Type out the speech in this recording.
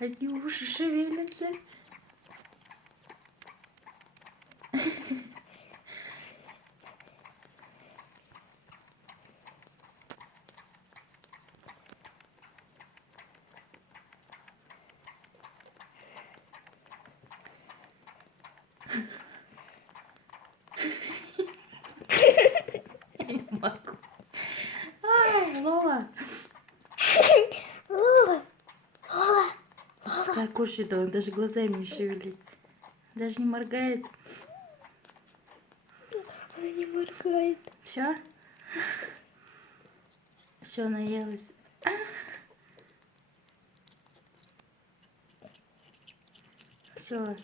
Одни уши шевелятся. Я не могу. Ай, Лола. Так, кушает он, даже глазами не шевелит. Даже не моргает. Она не моргает. Все? Все, наелась. Все.